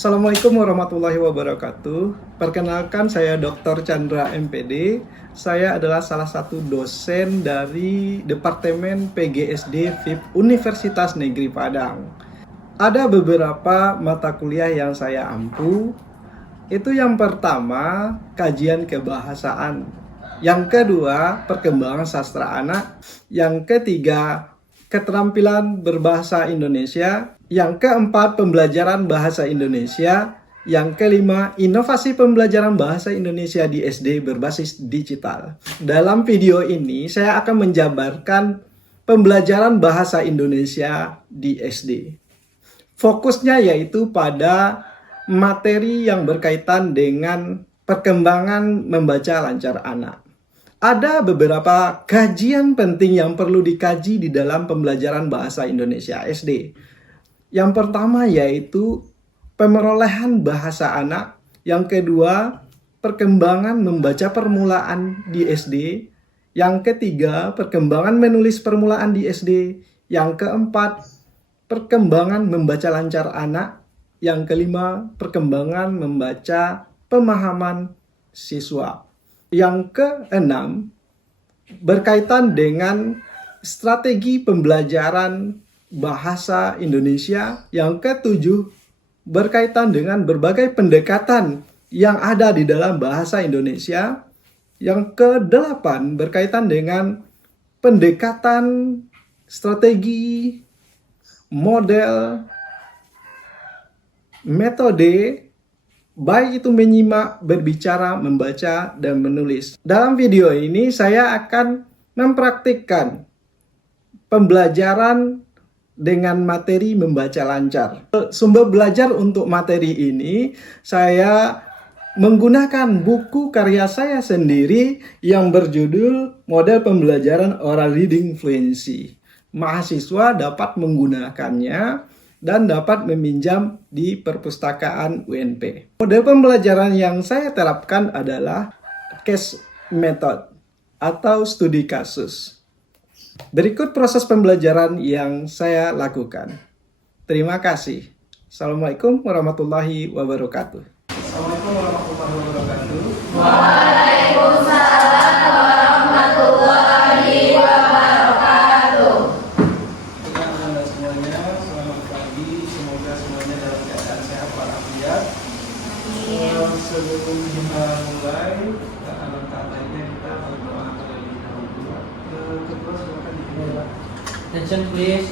Assalamualaikum warahmatullahi wabarakatuh. Perkenalkan, saya Dr. Chandra MPD. Saya adalah salah satu dosen dari Departemen PGSD FIP Universitas Negeri Padang. Ada beberapa mata kuliah yang saya ampu. Itu yang pertama, kajian kebahasaan. Yang kedua, perkembangan sastra anak. Yang ketiga, keterampilan berbahasa Indonesia. Yang keempat, pembelajaran bahasa Indonesia. Yang kelima, inovasi pembelajaran bahasa Indonesia di SD berbasis digital. Dalam video ini, saya akan menjabarkan pembelajaran bahasa Indonesia di SD. Fokusnya yaitu pada materi yang berkaitan dengan perkembangan membaca lancar anak. Ada beberapa kajian penting yang perlu dikaji di dalam pembelajaran bahasa Indonesia SD. Yang pertama yaitu pemerolehan bahasa anak. Yang kedua, perkembangan membaca permulaan di SD. Yang ketiga, perkembangan menulis permulaan di SD. Yang keempat, perkembangan membaca lancar anak. Yang kelima, perkembangan membaca pemahaman siswa. Yang keenam, berkaitan dengan strategi pembelajaran bahasa Indonesia. Yang ketujuh, berkaitan dengan berbagai pendekatan yang ada di dalam bahasa Indonesia. Yang kedelapan, berkaitan dengan pendekatan, strategi, model, metode, baik itu menyimak, berbicara, membaca, dan menulis. Dalam video ini saya akan mempraktikkan pembelajaran dengan materi membaca lancar. Sumber belajar untuk materi ini saya menggunakan buku karya saya sendiri yang berjudul Model Pembelajaran Oral Reading Fluency. Mahasiswa dapat menggunakannya dan dapat meminjam di perpustakaan UNP. Model pembelajaran yang saya terapkan adalah case method atau studi kasus. Berikut proses pembelajaran yang saya lakukan. Terima kasih. Assalamualaikum warahmatullahi wabarakatuh. Assalamualaikum warahmatullahi wabarakatuh. Waalaikumsalam warahmatullahi wabarakatuh. Untuk Anda semuanya, selamat pagi. Semoga semuanya dalam keadaan sehat walafiat. Sebelum kita mulai, alangkah baiknya kita berdoa terlebih dahulu. Kedua, silakan dimulai. Attention please.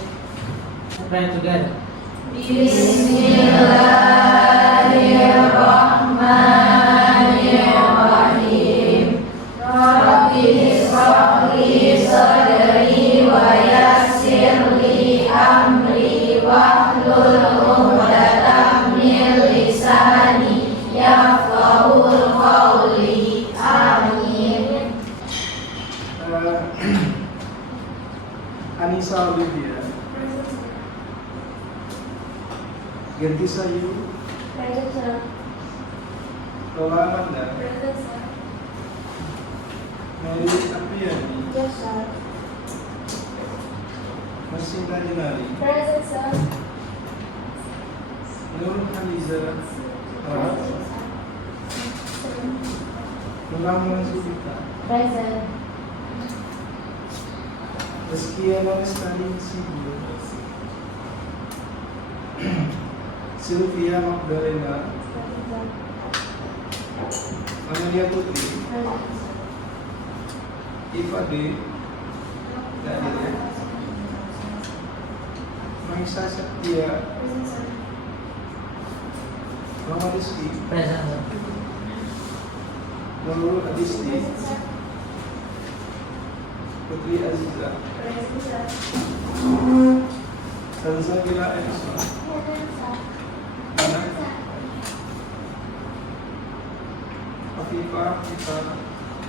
Pray together. Bismillahirrahmanirrahim. Rabbi shrahli sadri wa yassirli amri wahlul 'uqdatam min lisani yafqahul qawli. Amin. Anissa Olivia, Gerti Sayu, Lola Amanda, Mary Apriani, Masinda Dinari, Nur Haliza, Muhammad Zulika, Rizkia Lestari Sibu, Sylvia Magdalena, Amelia Putri, Iva D, Maisa Satya, Muhammad Rizki, Present. Nurul Adisti, Putri Aziza, Salsabila Edison, Afifah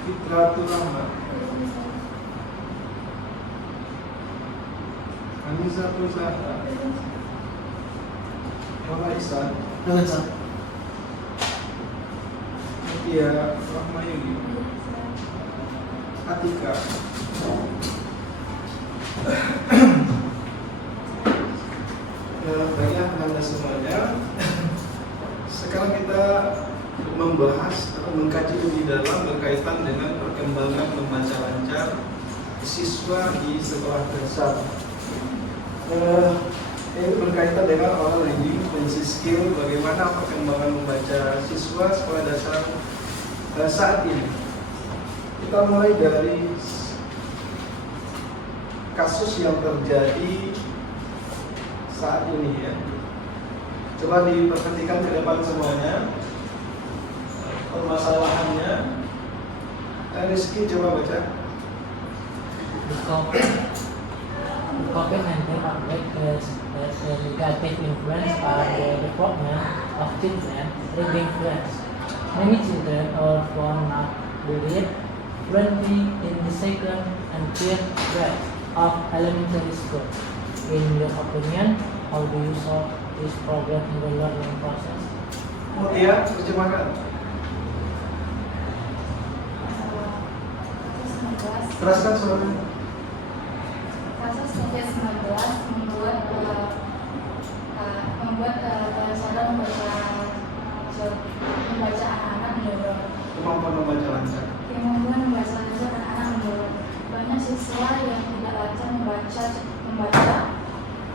Fitratul Rahman, Anissa Zahra, Mama Isan, Present. Mutia Rahmayuni, Atika, baiklah Anda semuanya. sekarang kita membahas atau mengkaji lebih dalam berkaitan dengan perkembangan membaca lancar siswa di sekolah dasar. Ini berkaitan dengan oral reading fluency skill, bagaimana perkembangan membaca siswa sekolah dasar saat ini. Kita mulai dari kasus yang terjadi saat ini ya. Coba diperhatikan ke depan semuanya permasalahannya. Rizky coba baca. The COVID-19 outbreak has a negative influence on the development of children reading French. Many children are found not to read fluently in the second and third grades of elementary school. In your opinion, how do you solve this problem in the learning process? Mutia, terjemahkan. Teruskan suaranya. Kasus COVID-19 membuat saudara membaca anak-anak menurun. Kemampuan membaca lancar. Kemampuan membaca lancar anak-anak menurun. Banyak siswa yang tidak lancar membaca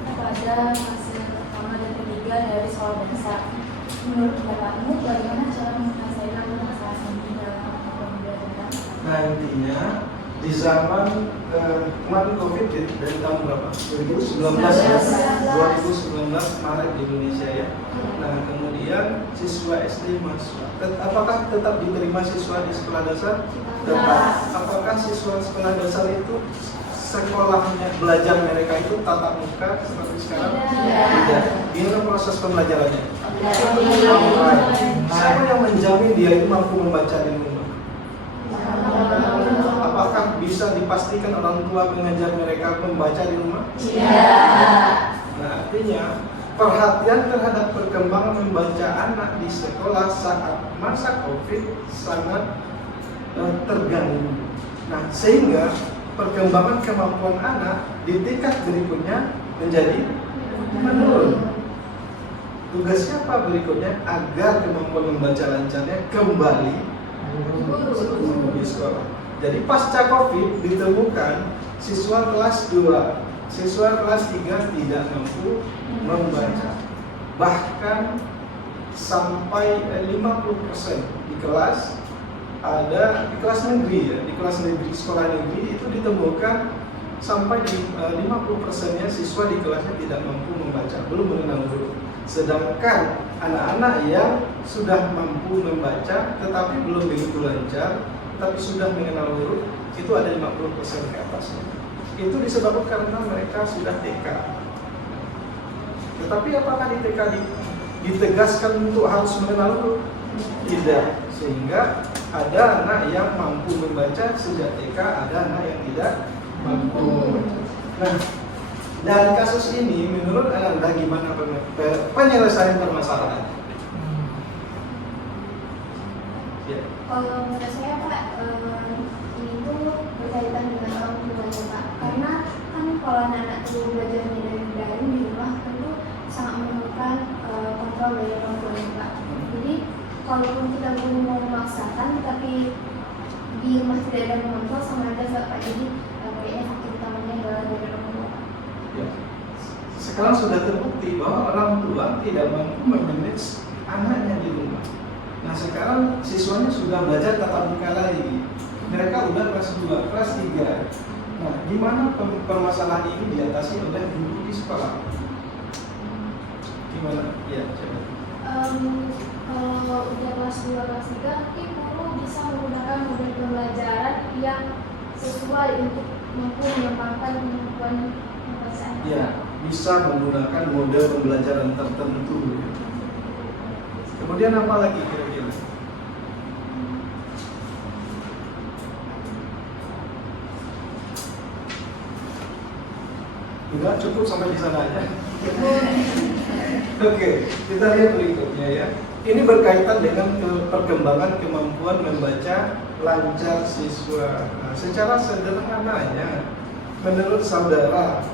pada fase pertama dan ketiga dari sekolah dasar. Menurut pendapatmu, bagaimana cara menyelesaikan masalah ini dalam pembelajaran? Nah, intinya di zaman kemarin COVID dari tahun berapa? 2019 ya? 2019 Maret di Indonesia ya. Nah, kemudian siswa SD masuk. Apakah tetap diterima siswa di sekolah dasar? Tetap. Apakah siswa sekolah dasar itu sekolahnya belajar mereka itu tatap muka seperti sekarang? Tidak. Gimana proses pembelajarannya? Siapa yang menjamin dia itu mampu membaca di rumah? Apakah bisa dipastikan orang tua mengajar mereka membaca di rumah? Nah, artinya perhatian terhadap perkembangan membaca anak di sekolah saat masa COVID sangat terganggu. Nah, sehingga perkembangan kemampuan anak di tingkat berikutnya menjadi menurun. Tugas siapa berikutnya agar kemampuan membaca lancarnya kembali di sekolah. Jadi pasca COVID ditemukan siswa kelas 2, siswa kelas 3 tidak mampu membaca. Bahkan sampai 50% di kelas ada di kelas negeri ya, di kelas negeri sekolah negeri itu ditemukan sampai di 50%-nya siswa di kelasnya tidak mampu membaca, belum mengenal huruf. Sedangkan anak-anak yang sudah mampu membaca tetapi belum begitu lancar, tapi sudah mengenal huruf itu ada 50% ke atasnya. Itu disebabkan karena mereka sudah TK. Tetapi apakah di TK ditegaskan untuk harus mengenal huruf? Tidak. Sehingga ada anak yang mampu membaca sejak TK, ada anak yang tidak mampu membaca. Nah, dari kasus ini menurut Anda gimana penyelesaian permasalahan? Ya. Kalau menurut saya Pak, ini tuh berkaitan dengan orang tuanya Pak. Karena kan kalau anak tuh belajarnya dari daring di rumah tentu sangat memerlukan kontrol dari orang tuanya Pak. Jadi kalaupun kita guru mau memaksakan, tapi di rumah tidak ada mengontrol sama aja Pak. Jadi kayaknya faktor utamanya adalah dari orang tua. Ya. Sekarang sudah terbukti bahwa orang tua tidak mampu memanage anaknya di rumah. Nah, sekarang siswanya sudah belajar tatap muka lagi. Mereka udah kelas 2, kelas 3. Nah, gimana permasalahan ini diatasi oleh guru di sekolah? Gimana? Ya, coba. Kalau udah kelas 2, kelas 3 mungkin guru bisa menggunakan model pembelajaran yang sesuai untuk mampu mengembangkan kemampuan membaca. Ya, bisa menggunakan model pembelajaran tertentu. Kemudian apa lagi kira-kira? Enggak cukup sampai di sana aja. Oke, kita lihat berikutnya ya. Ini berkaitan dengan perkembangan kemampuan membaca lancar siswa. Nah, secara sederhananya, menurut saudara,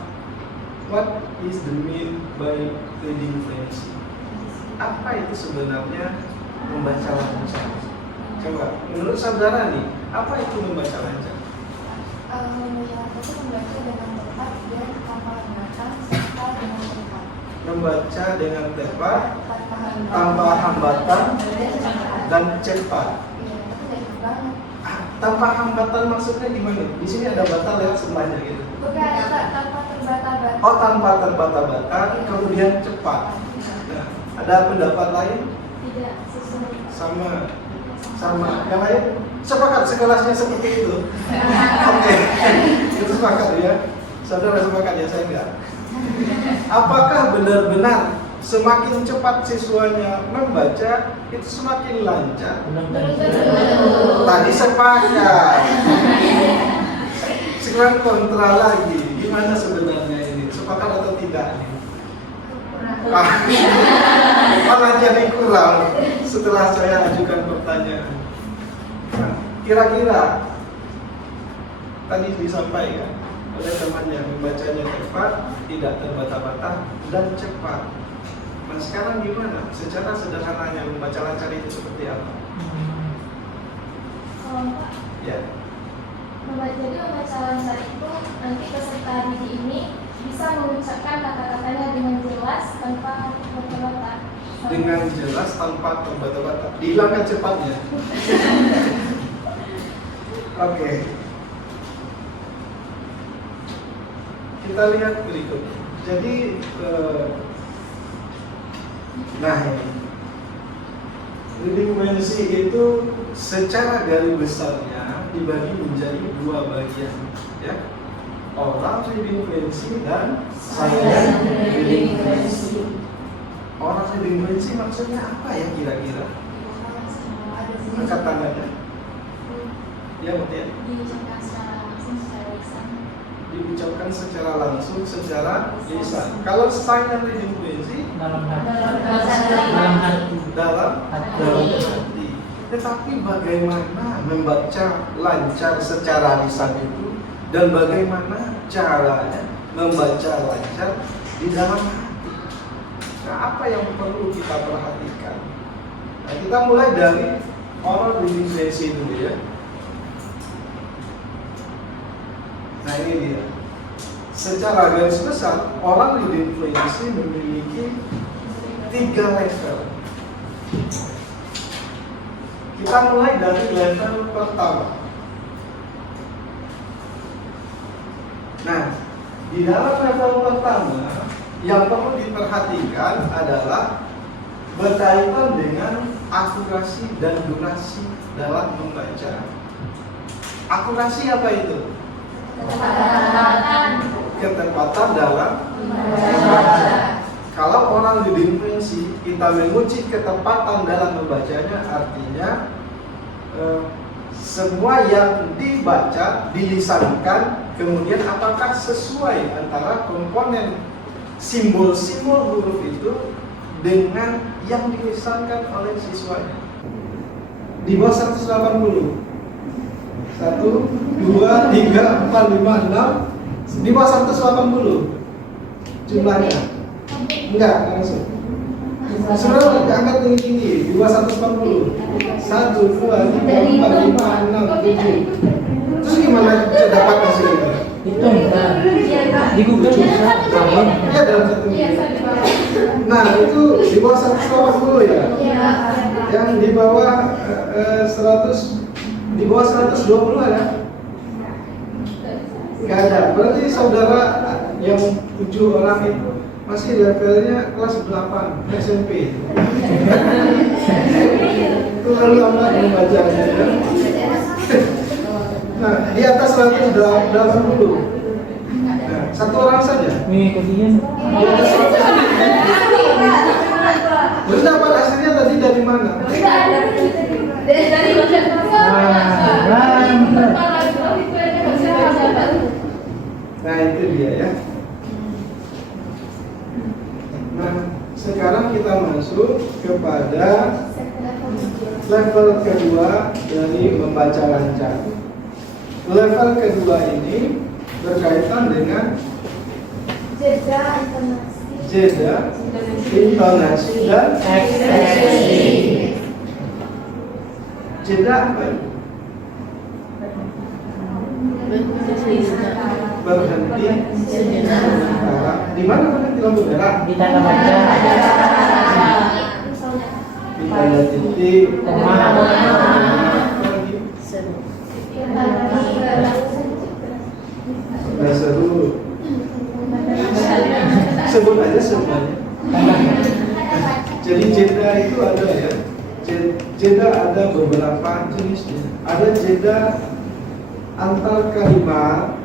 what is the mean by reading fluency? apa itu sebenarnya membaca lancar? Coba, menurut saudara nih, apa itu membaca lancar? Membaca itu membaca dengan tepat dan tanpa hambatan serta dengan cepat. Membaca dengan tepat, Tanpa tanpa hambatan, dan cepat. Iya, itu baik banget. Tanpa hambatan maksudnya gimana? Di sini ada bata lewat sebelahnya gitu. Bukan, tanpa terbata-bata. Oh, tanpa terbata-bata, kemudian cepat. Nah, ada pendapat lain? Tidak sesuai. Sama. Yang lain? Sepakat sekelasnya seperti itu. Oke, itu sepakat ya. Saudara sepakat ya, saya enggak. Apakah benar-benar semakin cepat siswanya membaca itu semakin lancar? Belum Belum tentu. tentu. Tadi sepakat. Sekarang kontra lagi. Gimana sebenarnya ini? Sepakat atau tidak? Malah jadi kurang setelah saya ajukan pertanyaan. Nah, kira-kira tadi disampaikan oleh temannya membacanya tepat, tidak terbata-bata, dan cepat. Nah sekarang gimana? Secara sederhananya membaca lancar itu seperti apa? Kalau Pak, Ya, jadi membaca lancar itu nanti peserta didik ini bisa mengucapkan kata-katanya dengan jelas tanpa terbata-bata. dengan jelas tanpa terbata-bata. Dihilangkan cepatnya. Oke. Kita lihat berikut. Jadi, nah ini reading fluency itu secara garis besarnya dibagi menjadi dua bagian, ya. Oral reading fluency dan silent reading fluency. Oral reading fluency maksudnya apa ya kira-kira? Angkat tangannya. Ya, Mutia. Diucapkan secara langsung secara lisan. Diucapkan secara langsung secara lisan. Kalau silent reading fluency Dalam hati. Dalam hati. dalam Hati. hati. Tetapi bagaimana membaca lancar secara lisan itu dan bagaimana caranya membaca lancar di dalam hati? Nah, apa yang perlu kita perhatikan? Nah, kita mulai dari oral reading fluency dulu ya. Nah, ini dia. Secara garis besar, oral reading fluency memiliki 3 level. Kita mulai dari level pertama. Nah, di dalam level pertama yang perlu diperhatikan adalah berkaitan dengan akurasi dan durasi dalam membaca. Akurasi apa itu? Ketepatan dalam membaca. Kalau oral reading fluency kita menguji ketepatan dalam membacanya, artinya semua yang dibaca dilisankan, kemudian apakah sesuai antara komponen simbol-simbol huruf itu dengan yang dilisankan oleh siswanya. Di bawah 180. 1, 2, 3, 4, 5, 6. Di bawah 180 jumlahnya. Enggak langsung. Sebenarnya angkat tinggi-tinggi. Di bawah 180. 1, 2, 3, 4, 5, 6, 7. Terus gimana dapat hasilnya? Hitung, nah. Di Google bisa. Tahun. Iya, dalam satu minggu. Nah, itu di bawah 180 ya. Yang di bawah 100, di bawah 120 ada? Nggak ada. Berarti saudara yang 7 orang itu masih levelnya kelas 8 SMP. Itu lalu lambat membacanya ya. Nah, di atas 180. Nah, satu orang saja. Mengikuti dia. Terus dapat hasilnya tadi dari mana? Nah, itu dia ya. Nah, sekarang kita masuk kepada level kedua dari membaca lancar. Level kedua ini berkaitan dengan Jeda intonasi. jeda, intonasi, dan Ekspresi. jeda apa? Berhenti sementara. Di mana berhenti lampu merah? Di tanda baca. Di tanda titik. Koma. Sudah seru. Sebut aja semuanya. Jadi jeda itu ada ya. Jeda ada beberapa jenisnya. Ada jeda antar kalimat,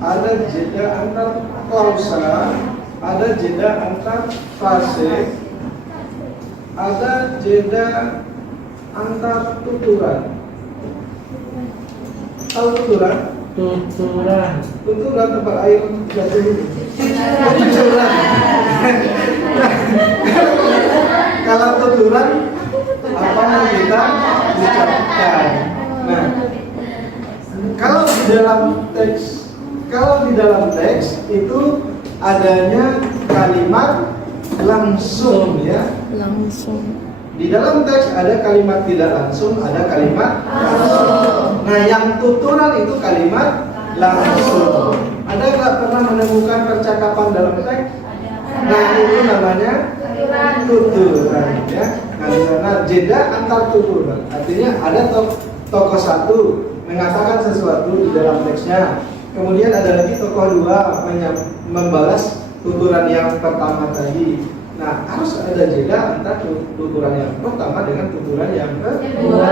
ada jeda antar klausa, ada jeda antar frase, ada jeda antar tuturan. Tahu tuturan? Tuturan. Tuturan tempat air jatuh itu. Tuturan. Kalau tuturan apa yang kita ucapkan. Nah, kalau di dalam teks itu adanya kalimat langsung ya. Di dalam teks ada kalimat tidak langsung, ada kalimat langsung. Nah, yang tuturan itu kalimat langsung. Ada nggak pernah menemukan percakapan dalam teks? Nah, itu namanya tuturan ya. Nah, jeda antar tuturan. Artinya ada tokoh satu mengatakan sesuatu di dalam teksnya. Kemudian ada lagi tokoh dua membalas tuturan yang pertama tadi. Nah, harus ada jeda antara tuturan yang pertama dengan tuturan yang kedua.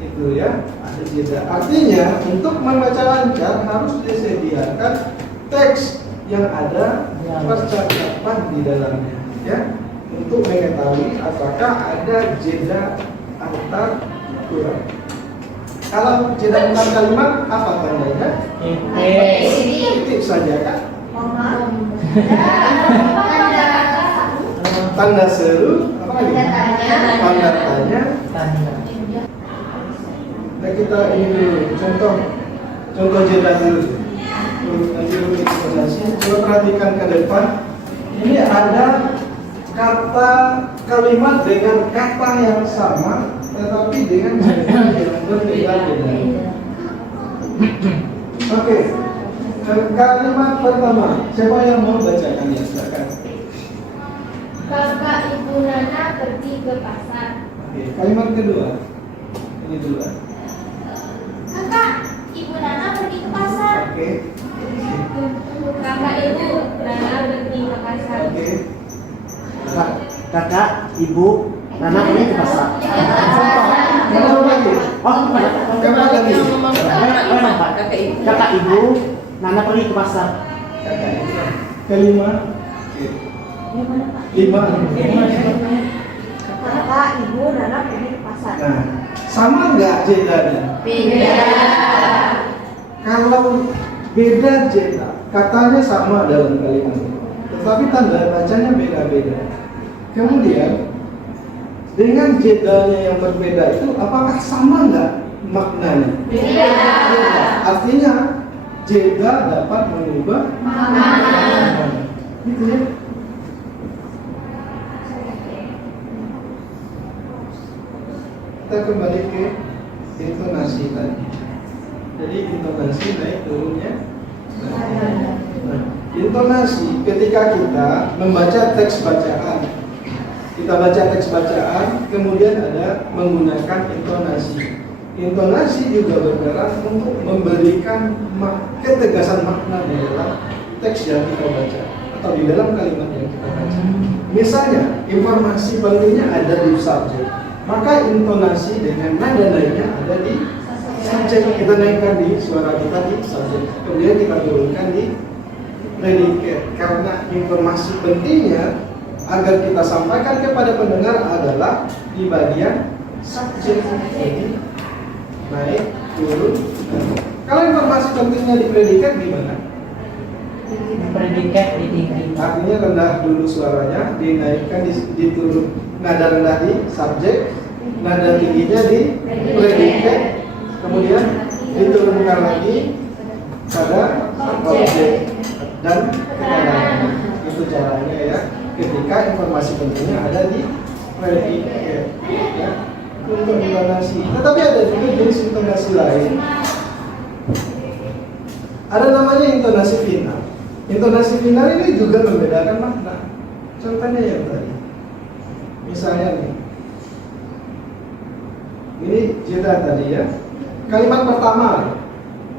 Itu ya, ada jeda. Artinya untuk membaca lancar harus disediakan teks yang ada percakapan di dalamnya, ya, untuk mengetahui apakah ada jeda antar tuturan. Kalau jeda antar kalimat apa tandanya? Titik saja kan? Tanda seru, apa lagi? Tanda tanya. Tanda. Nah, kita ini dulu contoh jeda dulu. Nanti dulu informasi. Coba perhatikan ke depan. Ini ada kata kalimat dengan kata yang sama, tetapi dengan jeda yang berbeda-beda. Oke. Kalimat pertama, siapa yang mau bacakan ya? Silakan. Kakak Ibu Nana pergi ke pasar. Oke, kalimat kedua. Ini dulu. Kakak Ibu Nana pergi ke pasar. Oke. Kakak Ibu Nana pergi ke pasar. Oke. Kakak, ibu, Nana pergi ke pasar. Mana lagi? Oh, Siapa lagi? kakak ibu, Nana pergi ke pasar. Kelima. Lima. Kakak, ibu, Nana pergi ke pasar. Nah, sama nggak jedanya? Beda. Kalau beda jeda, katanya sama dalam kalimat itu, tetapi tanda bacanya beda-beda. Kemudian dengan jedanya yang berbeda itu, apakah sama nggak maknanya? Beda. Artinya jeda dapat mengubah makna. Gitu ya. Kita kembali ke intonasi tadi. Jadi intonasi naik turunnya. Nah, intonasi ketika kita membaca teks bacaan, kita baca teks bacaan, kemudian ada menggunakan intonasi. Intonasi juga berperan untuk memberikan ketegasan makna di dalam teks yang kita baca atau di dalam kalimat yang kita baca. Misalnya, informasi pentingnya ada di subjek, maka intonasi dengan nada naiknya ada di subjek. Kita naikkan di suara kita di subjek, kemudian kita turunkan di predikat, karena informasi pentingnya agar kita sampaikan kepada pendengar adalah di bagian subjek. Jadi naik, turun. Kalau informasi pentingnya di predikat gimana? Predikat ditinggi. Artinya rendah dulu suaranya, dinaikkan diturun. Nada rendah di subjek, nada tingginya di predikat, kemudian diturunkan lagi pada objek dan keadaan. Gitu itu caranya ya. Ketika informasi pentingnya ada di predicate ya. Untuk intonasi. Tetapi ada juga jenis intonasi lain. Ada namanya intonasi final. Intonasi final ini juga membedakan makna. Contohnya yang tadi. Misalnya nih. Ini jeda tadi ya. Kalimat pertama.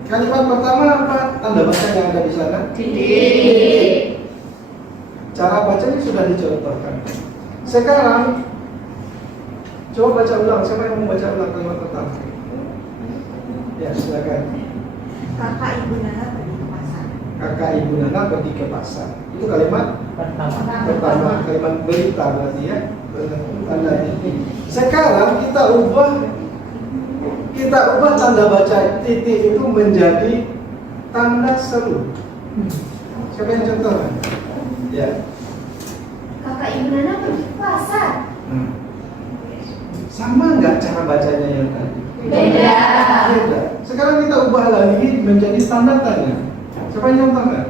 Kalimat pertama apa? Tanda baca yang ada di sana? Titik. Cara bacanya sudah dicontohkan. Sekarang coba baca ulang. Siapa yang mau baca ulang kalimat pertama? Ya, silakan. Kakak ibu Nana pergi ke pasar. Kakak ibu Nana pergi ke pasar. Itu kalimat Pertama. kalimat berita berarti ya. Tanda titik. Sekarang kita ubah tanda baca titik itu menjadi tanda seru. Siapa yang contohkan? Ya. Kakak ibu Nana pergi ke pasar. Sama nggak cara bacanya yang tadi? Beda. Beda. Sekarang kita ubah lagi menjadi tanda tanya. Siapa yang contohkan?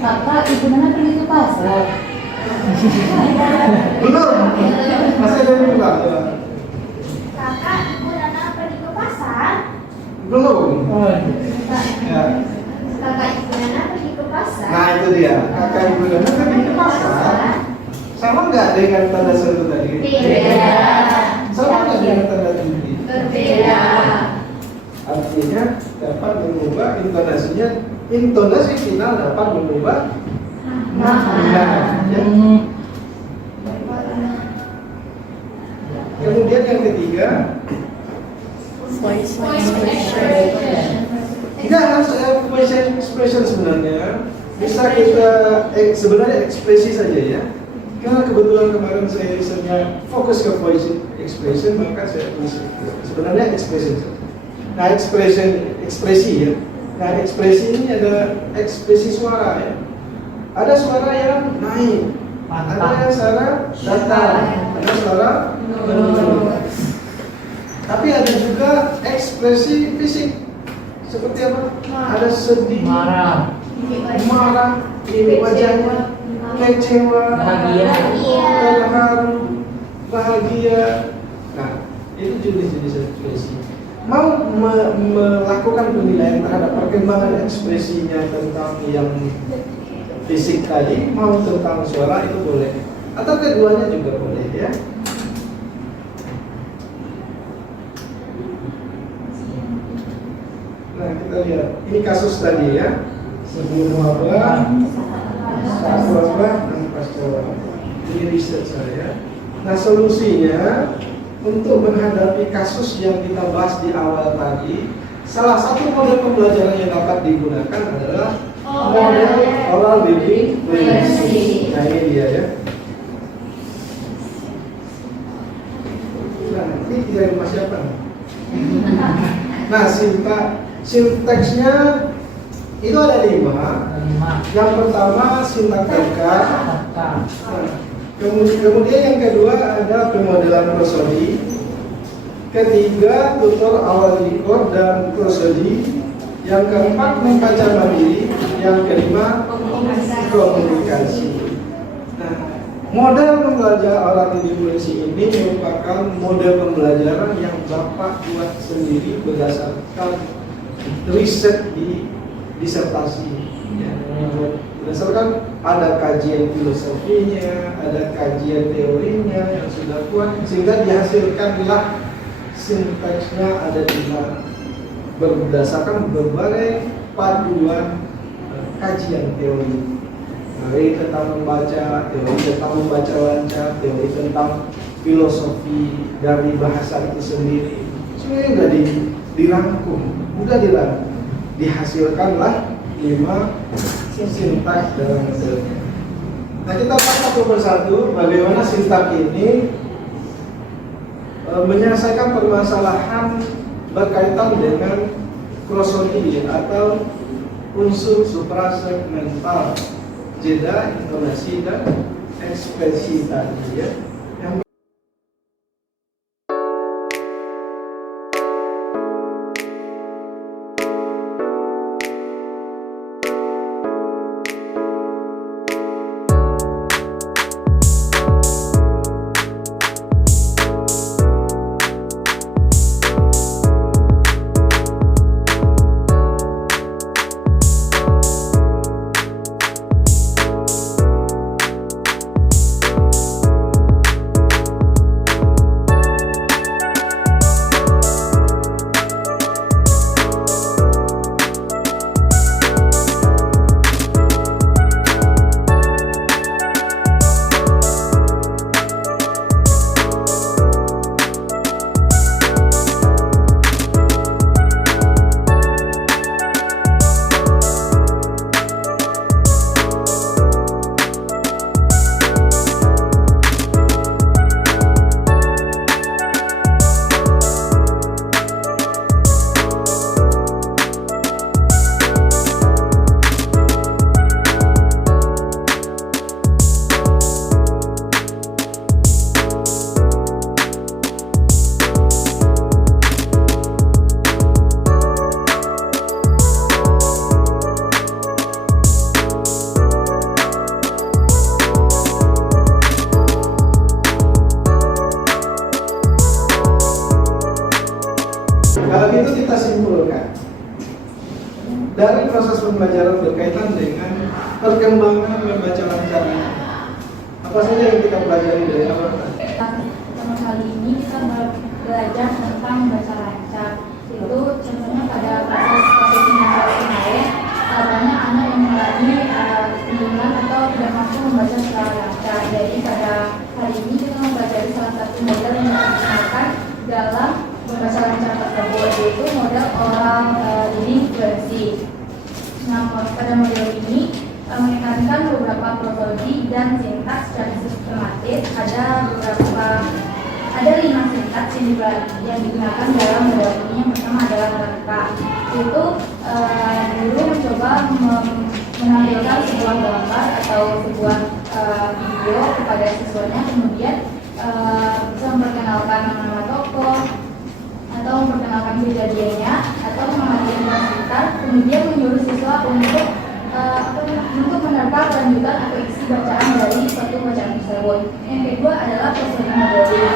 Kakak ibu Nana pergi ke pasar. Belum. Masih ada yang buka. Kakak ibu Nana pergi ke pasar. Belum. Oh, Ya. Kakak ibu Nana pergi ke pasar. Nah itu dia. Kakak ibu Nana pergi ke pasar. Sama nggak dengan tanda seru tadi? Beda. Sama nggak dengan tanda titik? Berbeda. Artinya dapat mengubah intonasinya. Intonasi final dapat mengubah makna. Ya. Kemudian yang ketiga, Voice expression. tidak harus voice expression sebenarnya. Bisa kita sebenarnya ekspresi saja ya. Karena kebetulan kemarin saya risetnya fokus ke voice expression, maka saya tulis itu. Sebenarnya expression. Nah, ekspresi ya. Nah, ekspresi ini ada ekspresi suara ya. Ada suara yang naik, ada yang suara datar, ada suara menurun. Tapi ada juga ekspresi fisik. Seperti apa? Ada sedih, marah, mimik wajahnya, kecewa, bahagia. terharu, bahagia. Nah, itu jenis-jenis ekspresi. Mau melakukan penilaian terhadap perkembangan ekspresinya tentang yang fisik tadi, mau tentang suara itu boleh. Atau keduanya juga boleh ya. Nah, kita lihat. Ini kasus tadi ya. Sebelum wabah, saat wabah, dan pasca wabah. Ini riset saya. Nah, solusinya untuk menghadapi kasus yang kita bahas di awal tadi, salah satu model pembelajaran yang dapat digunakan adalah model oral reading literacy. Nah, ini dia ya. Nah, ini tidak rumah siapa? Nah, sintaksnya itu ada 5. Yang pertama sintak tekan. Kemudian yang kedua ada pemodelan prosodi. Ketiga tutor awal record dan prosodi. Yang keempat membaca mandiri. Yang kelima komunikasi. Nah, model pembelajaran oral literacy ini merupakan model pembelajaran yang Bapak buat sendiri berdasarkan riset di disertasi. Ya, berdasarkan ada kajian filosofinya, ada kajian teorinya yang sudah kuat, sehingga dihasilkanlah sintaksnya ada 5 berdasarkan berbagai paduan kajian teori. Teori tentang membaca, teori tentang membaca lancar, teori tentang filosofi dari bahasa itu sendiri. Semuanya sudah dirangkum, sudah dirangkum. Dihasilkanlah 5 sintaks dalam modelnya. Nah, kita bahas satu persatu bagaimana sintaks ini menyelesaikan permasalahan berkaitan dengan prosodi atau unsur suprasegmental, jeda, intonasi, dan ekspresi tadi ya. Yang dari proses pembelajaran berkaitan dengan perkembangan membaca lancar. Apa saja yang kita pelajari dari awal tadi? Pertama kali ini kita belajar tentang membaca lancar. Itu contohnya pada proses kemarin, banyak anak yang mengalami kebingungan atau tidak mampu membaca secara lancar. Jadi pada hari ini kita mempelajari salah satu model yang digunakan dalam membaca lancar tersebut, yaitu model oral reading fluency. Nah, pada model ini menekankan beberapa protodi dan sintaks secara sistematis. Ada 5 sintaks yang digunakan dalam model ini. Yang pertama adalah mereka. Itu guru mencoba menampilkan sebuah gambar atau sebuah video kepada siswanya, kemudian bisa memperkenalkan nama-nama tokoh atau memperkenalkan kejadiannya atau memateri sekitar, kemudian menyuruh siswa untuk menerka kelanjutan atau isi bacaan dari suatu bacaan tersebut. Yang kedua adalah proses modeling.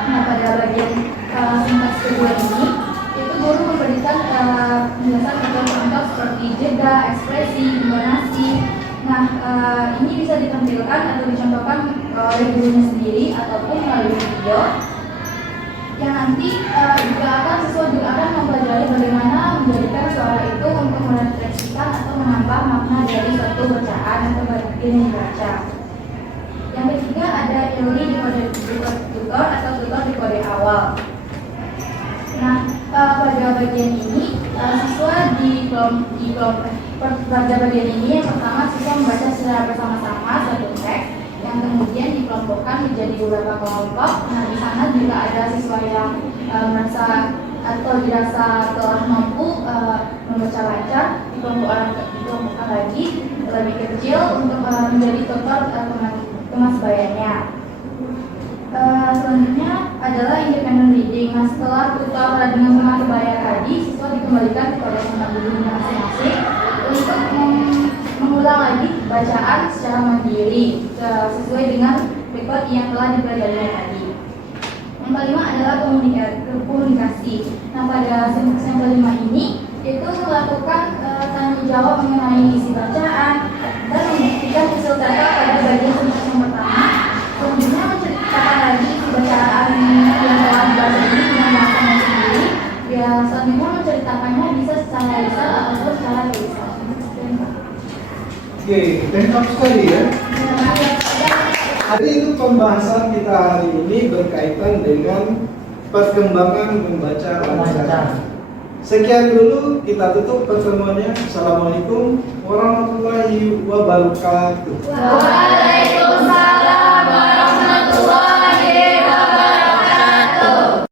Nah, pada bagian sintaks kedua ini, itu guru memberikan penjelasan contoh-contoh seperti jeda, ekspresi, intonasi. Nah, ini bisa ditampilkan atau dicontohkan oleh gurunya sendiri ataupun melalui video. Yang nanti siswa juga akan mempelajari bagaimana menjadikan suara itu untuk merefleksikan atau menambah makna dari suatu bacaan atau bagian yang dibaca. Yang ketiga ada early tutor atau tutor di kode awal. Nah, pada bagian ini siswa pada bagian ini yang pertama siswa membaca secara bersama-sama satu teks, yang kemudian dikelompokkan menjadi beberapa kelompok. Nah, di sana jika ada siswa yang merasa atau dirasa telah mampu membaca lancar, dikelompokkan lagi lebih kecil untuk menjadi tutor kemasbayannya. Selanjutnya adalah independent reading. Nah, setelah tutor dengan kemasbaya tadi, siswa dikembalikan kepada sama gurunya masing-masing untuk mengulang lagi bacaan secara mandiri sesuai dengan metode yang telah dipelajari tadi. Yang kelima adalah komunikasi. Nah, pada sintaks yang kelima ini itu melakukan tanya jawab mengenai isi bacaan dan membuktikan hasil data pada bagian sintaks yang pertama. Kemudian menceritakan lagi isi bacaan yang telah dibaca ini dengan bahasanya sendiri. Ya, selanjutnya menceritakannya bisa secara lisan ataupun secara tulisan. Oke, lengkap sekali ya. Jadi itu pembahasan kita hari ini berkaitan dengan perkembangan membaca lancar. Sekian dulu, kita tutup pertemuannya. Assalamualaikum warahmatullahi wabarakatuh. Waalaikumsalam.